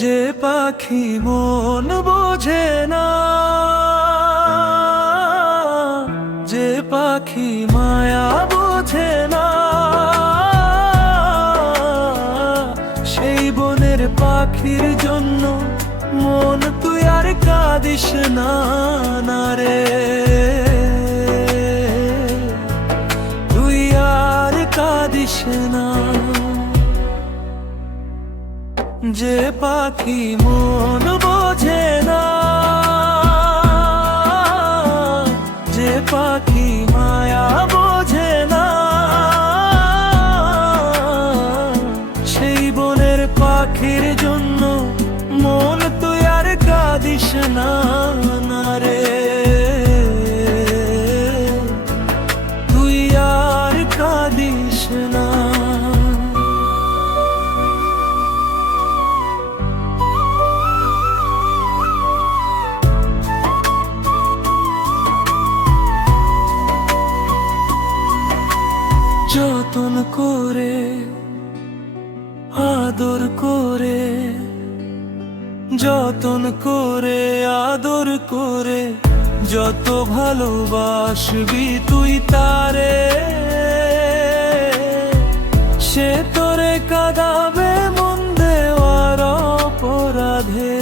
যে পাখি মন বোঝে না, যে পাখি মায়া বোঝে না, সেই বনের পাখির জন্য মন তুই আর কাঁদিস না, না রে তুই আর কাঁদিস না। যে পাখি মন বোঝে না, যে পাখি মায়া বোঝে না, সেই বনের পাখির জন্য মন তুই আর কাঁদিস না, না রে তুই আর কাঁদিস না। যতন করে আদর করে, যতন করে আদর করে, যত ভালোবাসবি তুই তারে, সে তোরে কাঁদাবে মন দেওয়ার অপরাধে।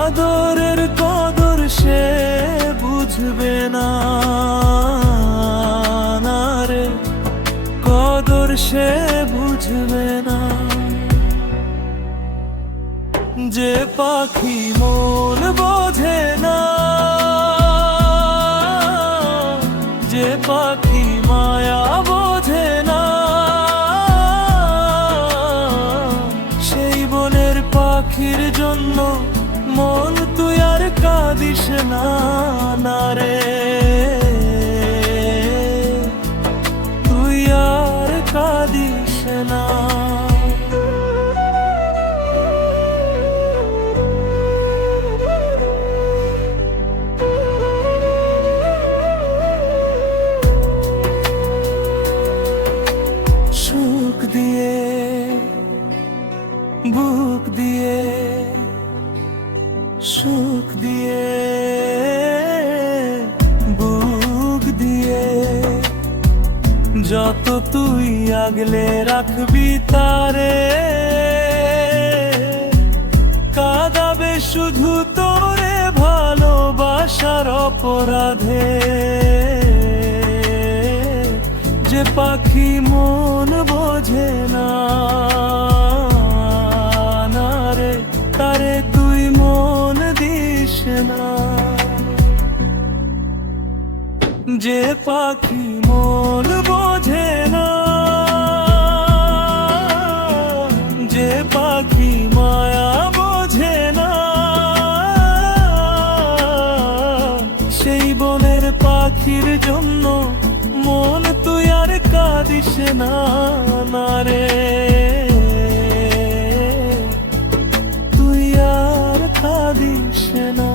আদরের কদর সে বুঝবে না, কদর সে বুঝবে না। যে পাখি মন বোঝে না, যে পাখি মায়া বোঝে না, সেই বনের পাখির জন্য মন তুই আর কাঁদিস না, না রে কাঁদিস না। সুখ দিয়ে বুক দিয়ে, সুখ দিয়ে বুক দিয়ে, যত তুই আগলে রাখবি তারে, কাঁদাবে শুধু তোরে ভালোবাসার অপরাধে। যে পাখি মন বোঝে না, না রে তারে তুই মন দিস না। যে পাখি মন বোঝে না, যে পাখি মায়া বোঝে না, সেই বনের পাখির জন্য মন তুই আর কাঁদিস না, না রে তুই আর কাঁদিস না।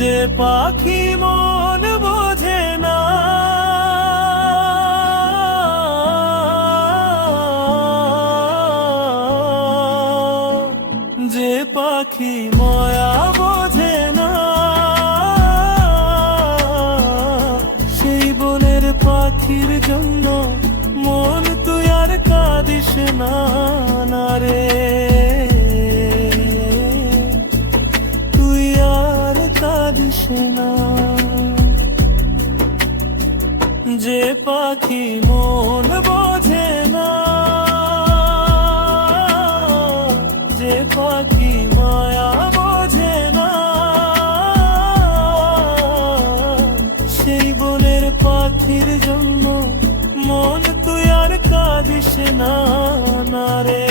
যে পাখি মন বোঝে না, যে পাখি মায়া বোঝে না, সেই বনের পাখির জন্য মন তুই আর কাঁদিস না, না রে কাঁদিস না। যে পাখি মন বোঝে না, যে পাখি মায়া বোঝে না, সেই বনের পাখির জন্য মন তুই আর কাঁদিস না, না রে।